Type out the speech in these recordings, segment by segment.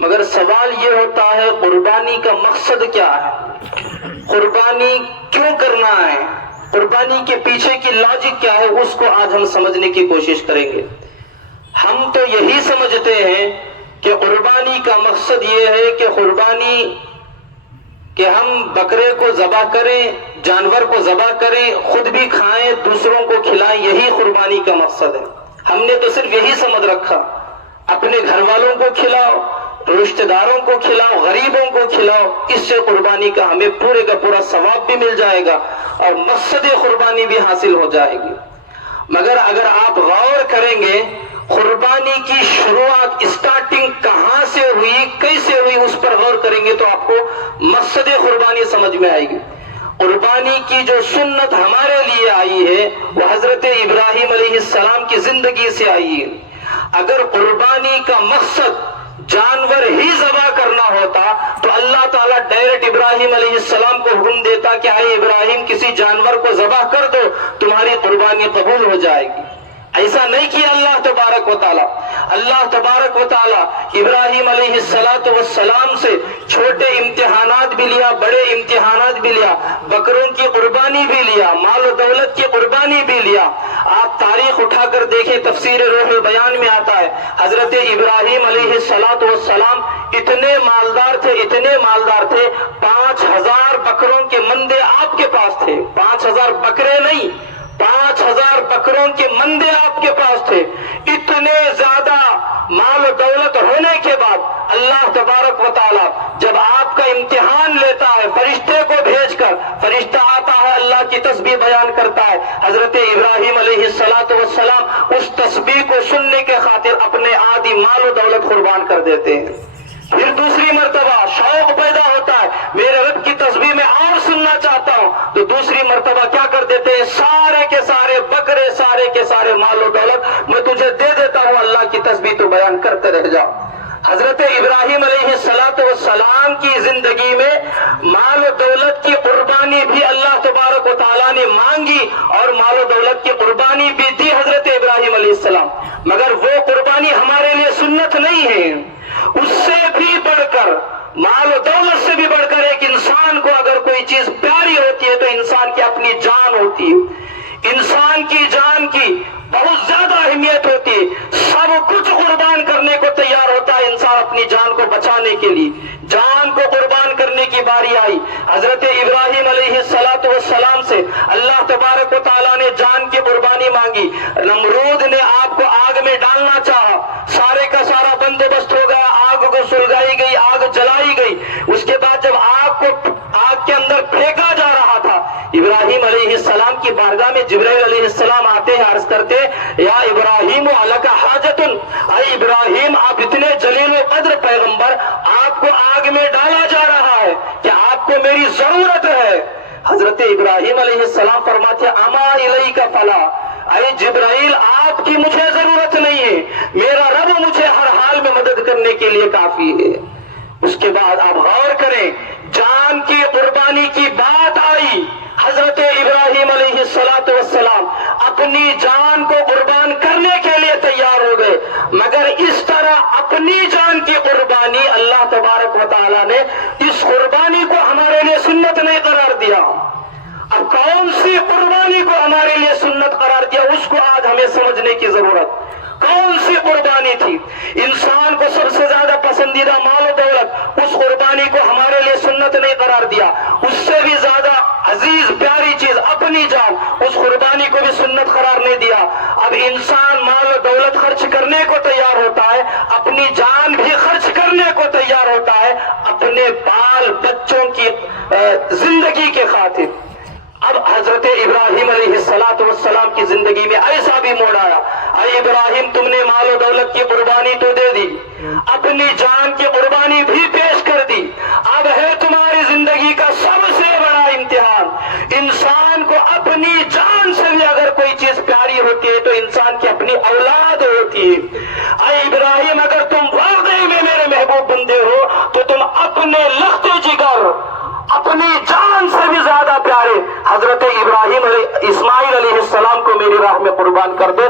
مگر سوال یہ ہوتا ہے قربانی کا مقصد کیا ہے؟ قربانی کیوں کرنا ہے؟ قربانی کے پیچھے کی لاجک کیا ہے؟ اس کو آج ہم سمجھنے کی کوشش کریں گے۔ ہم تو یہی سمجھتے ہیں کہ قربانی کا مقصد یہ ہے کہ قربانی کہ ہم بکرے کو ذبح کریں، جانور کو ذبح کریں، خود بھی کھائیں، دوسروں کو کھلائیں، یہی قربانی کا مقصد ہے۔ ہم نے تو صرف یہی سمجھ رکھا، اپنے گھر والوں کو کھلاؤ، رشتہ داروں کو کھلاؤ، غریبوں کو کھلاؤ، اس سے قربانی کا ہمیں پورے کا پورا ثواب بھی مل جائے گا اور مقصد قربانی بھی حاصل ہو جائے گی۔ مگر اگر آپ غور کریں گے قربانی کی شروعات اسٹارٹنگ کہاں سے ہوئی، کیسے ہوئی، اس پر غور کریں گے تو آپ کو مقصد قربانی سمجھ میں آئے گی۔ قربانی کی جو سنت ہمارے لیے آئی ہے وہ حضرت ابراہیم علیہ السلام کی زندگی سے آئی ہے۔ اگر قربانی کا مقصد جانور ہی ذبح کرنا ہوتا تو اللہ تعالیٰ ڈائریکٹ ابراہیم علیہ السلام کو حکم دیتا کہ اے ابراہیم کسی جانور کو ذبح کر دو، تمہاری قربانی قبول ہو جائے گی۔ ایسا نہیں کیا اللہ تبارک و تعالیٰ۔ اللہ تبارک و تعالیٰ ابراہیم علیہ السلام سے چھوٹے امتحانات بھی لیا، بڑے امتحانات بھی لیا، بکروں کی قربانی بھی لیا، مال و دولت کی قربانی بھی لیا۔ آپ تاریخ اٹھا کر دیکھیں، تفسیر روح البیان میں آتا ہے حضرت ابراہیم علیہ السلام اتنے مالدار تھے 5000 بکروں کے مندے آپ کے پاس تھے۔ 5000 بکرے نہیں، 5000 بکروں کے مندے آپ کے پاس تھے۔ اتنے زیادہ مال و دولت ہونے کے بعد اللہ تبارک و تعالیٰ جب آپ کا امتحان لیتا ہے فرشتے کو بھیج کر، فرشتہ آتا ہے اللہ کی تسبیح بیان کرتا ہے، حضرت ابراہیم علیہ السلام اس تسبیح کو سننے کے خاطر اپنے آدھی مال و دولت قربان کر دیتے ہیں۔ پھر دوسری مرتبہ شوق پیدا ہوتا ہے، میرے رب کی تسبیح میں اور سننا چاہتا ہوں، تو دوسری مرتبہ کیا کر دیتے ہیں؟ سارے کے سارے بکرے، سارے کے سارے مال و دولت میں تجھے دے دیتا ہوں، اللہ کی تسبیح تو بیان کرتے رہ جاؤ۔ حضرت ابراہیم علیہ السلام کی زندگی میں مال و دولت کی قربانی بھی اللہ تبارک و تعالیٰ نے مانگی اور مال و دولت کی قربانی بھی دی حضرت ابراہیم علیہ السلام، مگر وہ قربانی ہمارے لیے سنت نہیں ہے۔ اس سے بھی بڑھ کر، مال و دولت سے بھی بڑھ کر ایک انسان کو اگر کوئی چیز پیاری ہوتی ہے تو انسان کی اپنی جان ہوتی ہے۔ انسان کی جان کی بہت زیادہ اہمیت ہوتی ہے، سب کچھ قربان کرنے کو تیار ہوتا ہے انسان اپنی جان کو بچانے کے لیے۔ جان کو قربان کرنے کی باری آئی حضرت ابراہیم علیہ السلام سے، اللہ تبارک و تعالیٰ نے جان کی قربانی مانگی۔ نمرود نے آپ کو آگ میں ڈالنا چاہا، سارے کا سارا بندوبست ہو گیا، آگ کو سلگائی گئی، آگ جلائی گئی۔ اس کے بعد جب آگ کے اندر پھینکا جا رہا تھا، ابراہیم علیہ السلام کی بارگاہ میں جبرائیل علیہ السلام آتے ہیں، عرض کرتے یا ابراہیم الک حاجت، اے ابراہیم آپ اتنے جلیل القدر پیغمبر، آپ کو آگ میں ڈالا جا رہا ہے کہ آپ کو میری ضرورت ہے۔ حضرت ابراہیم علیہ السلام فرماتے اما الیک فلا، اے جبرائیل آپ کی مجھے ضرورت نہیں ہے، میرا رب مجھے ہر حال میں مدد کرنے کے لیے کافی ہے۔ اس کے بعد آپ غور کریں، جان کی قربانی کی بات آئی، حضرت ابراہیم علیہ السلام اپنی جان کو قربان کرنے کے لیے تیار ہو گئے، مگر اس طرح اپنی جان کی قربانی اللہ تبارک و تعالیٰ نے اس قربانی کو ہمارے لیے سنت نہیں قرار دیا۔ اب کون سی قربانی کو ہمارے لیے سنت قرار دیا، اس کو آج ہمیں سمجھنے کی ضرورت۔ کون سی قربانی تھی انسان کو سب سے زیادہ پسندیدہ مال و دولت، اس قربانی کو ہمارے لیے سنت نہیں قرار دیا۔ اس سے بھی زیادہ عزیز پیاری چیز اپنی جان، اس قربانی کو بھی سنت قرار نہیں دیا۔ اب انسان مال و دولت خرچ کرنے کو تیار ہوتا ہے، اپنی جان بھی خرچ کرنے کو تیار ہوتا ہے اپنے بال بچوں کی زندگی کے خاطر۔ اب حضرت ابراہیم علیہ السلام کی زندگی میں ایسا بھی موڑ آیا، اے ابراہیم تم نے مال و دولت کی قربانی تو دے دی، اپنی جان کی قربانی بھی پیش کر دی، اب ہے تمہاری زندگی کا سب سے بڑا امتحان۔ انسان کو اپنی جان سے بھی اگر کوئی چیز پیاری ہوتی ہے تو انسان کی اپنی اولاد ہوتی ہے۔ اے ابراہیم اگر تم واقعی میں میرے محبوب بندے ہو تو تم اپنے لخت جگر، اپنی جان سے بھی زیادہ پیارے حضرت اسماعیل علیہ السلام کو میری راہ میں قربان کر دو۔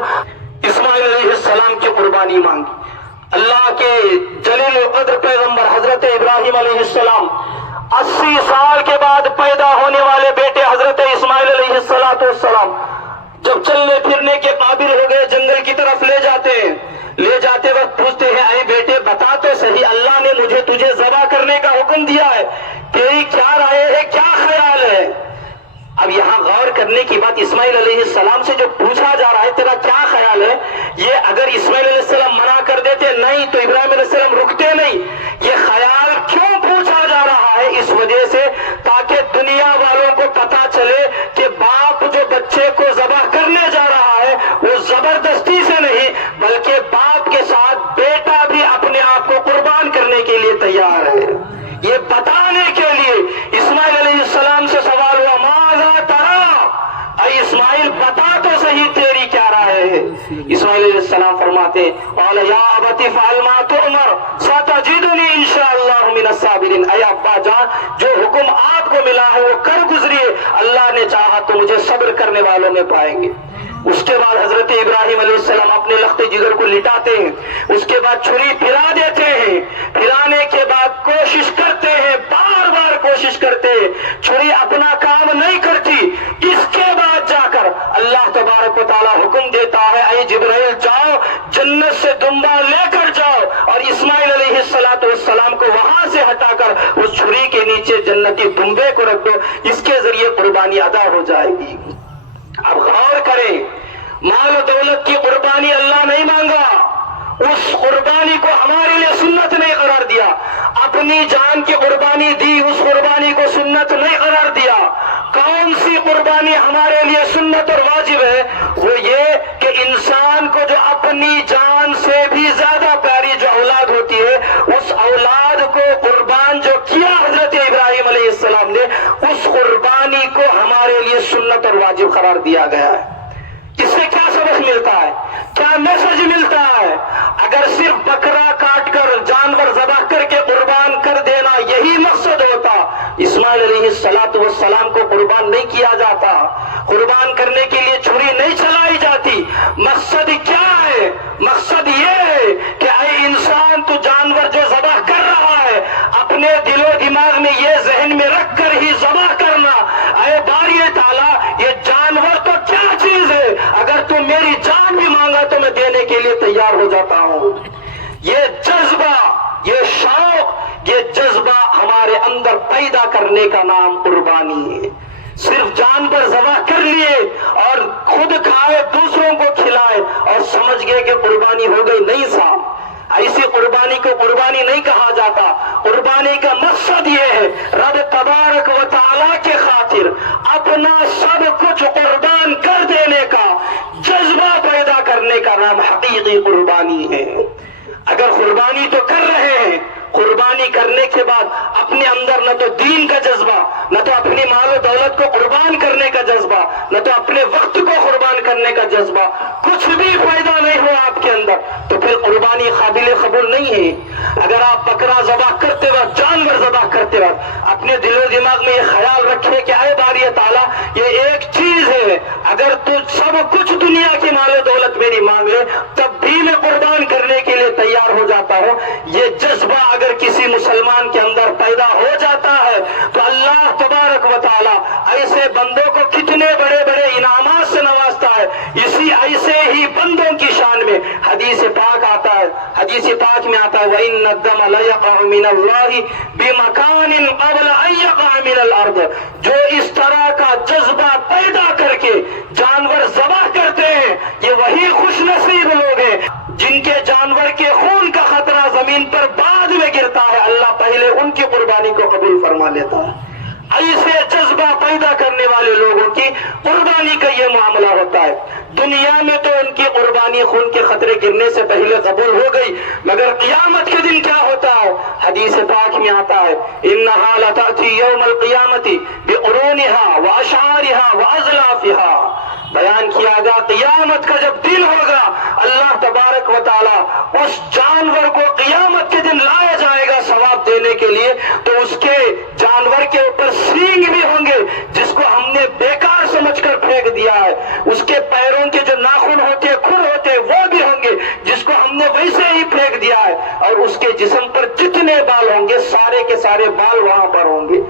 اسماعیل علیہ السلام کی قربانی مانگی، اللہ کے جلیل القدر پیغمبر حضرت ابراہیم علیہ السلام 80 سال کے بعد پیدا ہونے والے بیٹے حضرت اسماعیل علیہ السلام جب چلنے پھرنے کے قابل ہو گئے، جنگل کی طرف لے جاتے ہیں، لے جاتے وقت پوچھتے ہیں اے بیٹے بتا تو صحیح، اللہ نے مجھے تجھے ذبح کرنے کا حکم دیا ہے، تیری کیا رائے ہے، کیا خیال ہے؟ اب یہاں غور کرنے کی بات، اسماعیل علیہ السلام سے جو پوچھا جا رہا ہے تیرا کیا خیال ہے، یہ اگر اسماعیل علیہ السلام منع کر دیتے نہیں تو ابراہیم علیہ السلام رکتے نہیں. یہ خیال کیوں پوچھا جا رہا ہے؟ اس وجہ سے تاکہ دنیا والوں کو پتا چلے کہ باپ جو بچے کو ذبح کرنے جا رہا ہے وہ زبردستی سے نہیں، بلکہ باپ کے ساتھ بیٹا بھی اپنے آپ کو قربان کرنے کے لیے تیار ہے. یہ بتانے کے لیے اسماعیل علیہ السلام سے سوال ہوا ماذا ترى، اے اسماعیل بتا تو صحیح تیری کیا رائے ہے؟ اسماعیل علیہ السلام فرماتے قال یا ابت فعل ما تؤمر ستجدنی انشاءاللہ من الصابرین. اے ابا جان جو حکم آپ کو ملا ہے وہ کر گزریے، اللہ نے چاہا تو مجھے صبر کرنے والوں میں پائیں گے. اس کے بعد حضرت ابراہیم علیہ السلام اپنے لخت جگر کو لٹاتے ہیں، اس کے بعد چھری پھرا دیتے ہیں، پھرانے کے بعد کوشش کرتے ہیں، بار بار کوشش کرتے ہیں، چھری اپنا کام نہیں کرتی. اس کے بعد جا کر اللہ تبارک و تعالیٰ حکم دیتا ہے اے جبرائیل جاؤ جنت سے دمبا لے کر جاؤ اور اسماعیل علیہ السلام کو وہاں سے ہٹا کر اس چھری کے نیچے جنتی دمبے کو رکھ دو، اس کے ذریعے قربانی ادا ہو جائے گی. اب غور کریں، مال و دولت کی قربانی اللہ نہیں مانگا، اس قربانی کو ہمارے لیے سنت نہیں قرار دیا. اپنی جان کی قربانی دی، اس قربانی کو سنت نہیں قرار دیا. کون سی قربانی ہمارے لیے سنت اور واجب ہے؟ وہ یہ کہ انسان کو جو اپنی جان سے بھی زیادہ پیاری جو اولاد ہوتی ہے اس اولاد کو قربان جو کیا حضرت ابراہیم علیہ السلام نے، اس قربانی کو ہمارے لیے سنت اور واجب قرار دیا گیا ہے. اس سے کیا سبق ملتا ہے، کیا میسج ملتا ہے؟ اگر صرف بکرا کاٹ کر جانور ذبح کر کے قربان کر دینا یہی مقصد ہوتا، اسماعیل علیہ السلام کو قربان نہیں کیا جاتا، قربان کرنے کے لیے چھری نہیں چلائی جاتی. مقصد کیا ہے؟ مقصد یہ ہے کہ اے انسان تو جانور جو ذبح کر رہا ہے اپنے دل و دماغ میں یہ ذہن میں رکھ کر ہی ذبح کرنا، اے باری تعالیٰ یہ جانور تو کیا چیز ہے، اگر تو میری جان بھی مانگا تو میں دینے کے لیے تیار ہو جاتا ہوں. یہ جذبہ، یہ شوق، یہ جذبہ ہمارے اندر پیدا کرنے کا نام قربانی ہے. صرف جانور ذبح کر لیے اور خود کھائے دوسروں کو کھلائے اور سمجھ گئے کہ قربانی ہو گئی، نہیں صاحب، ایسی قربانی کو قربانی نہیں کہا جاتا. قربانی کا مقصد یہ ہے رب تبارک و تعالیٰ کے خاطر اپنا سب کچھ قربان کر دینے کا جذبہ پیدا کرنے کا نام حقیقی قربانی ہے. اگر قربانی تو کر رہے ہیں، قربانی کرنے کے بعد اپنے اندر نہ تو دین کا جذبہ، نہ تو اپنی مال و دولت کو قربان کرنے کا جذبہ، نہ تو اپنے وقت کو قربان کرنے کا جذبہ، کچھ بھی پیدا نہیں ہوا آپ کے اندر، تو پھر قربانی قابل قبول نہیں ہے. اگر آپ بکرا ذبح کرتے وقت، جانور ذبح کرتے وقت اپنے دل و دماغ میں یہ خیال رکھے کہ اے باری تعالیٰ یہ ایک چیز ہے، اگر تو سب کچھ دنیا کی مال و دولت میری مانگ لے تب بھی میں قربان کرنے کے لیے تیار ہو جاتا ہوں. یہ جذبہ اگر کسی مسلمان کے اندر پیدا ہو جاتا ہے تو اللہ تبارک و تعالیٰ ایسے بندوں کو کتنے بڑے بڑے انعامات سے نوازتا ہے. اسی ایسے ہی بندوں کی شان میں حدیث پاک آتا ہے، حدیث پاک میں آتا ہے وَإِنَّ الدَّمَ لَيَقَعُ مِنَ اللَّهِ بِمَكَانٍ قَبْلَ أَن يَقَعَ مِنَ الْأَرْضِ. جو اس طرح کا جذبہ پیدا کر کے جانور ذبح کرتے ہیں یہ وہی خوش نصیب لوگ ہیں جن کے جانور کے خون کا خطرہ زمین پر بعد میں گرتا ہے، اللہ پہلے ان کی قربانی کو قبول فرما لیتا ہے. ایسے جذبہ پیدا کرنے والے لوگوں کی قربانی کا یہ معاملہ ہوتا ہے. دنیا میں تو ان کی قربانی خون کے خطرے گرنے سے پہلے قبول ہو گئی، مگر قیامت کے دن کیا ہوتا ہے؟ حدیث پاک میں آتا ہے انہا لتأتی یوم القیامت بقرونہا واشعارہا واضلافہا. بیان کیا گیا قیامت کا جب دن ہوگا اللہ تبارک و تعالیٰ اس جانور کو قیامت کے دن لایا جائے گا ثواب دینے کے لیے، تو اس کے جانور کے اوپر سینگ بھی ہوں گے جس کو ہم نے بیکار سمجھ کر پھینک دیا ہے، اس کے پیروں کے جو ناخن ہوتے کھر ہوتے وہ بھی ہوں گے جس کو ہم نے ویسے ہی پھینک دیا ہے. بال ہوں گے، سارے کے سارے بال وہاں پر ہوں گے.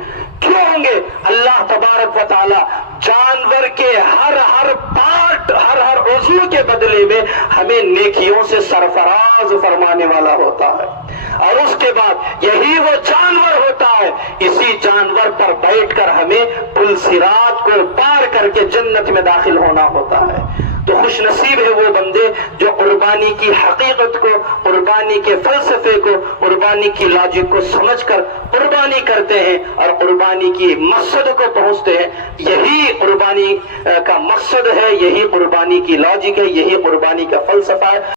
کیوں ہوں گے؟ اللہ تبارک و تعالی جانور کے ہر پارٹ، ہر عضو کے بدلے میں ہمیں نیکیوں سے سرفراز فرمانے والا ہوتا ہے. اور اس کے بعد یہی وہ جانور ہوتا ہے، اسی جانور پر بیٹھ کر ہمیں پل صراط کو پار کر کے جنت میں داخل ہونا ہوتا ہے. تو خوش نصیب ہے وہ بندے جو قربانی کی حقیقت کو، قربانی کے فلسفے کو، قربانی کی لاجک کو سمجھ کر قربانی کرتے ہیں اور قربانی کی مقصد کو پہنچتے ہیں. یہی قربانی کا مقصد ہے، یہی قربانی کی لاجک ہے، یہی قربانی کا فلسفہ ہے.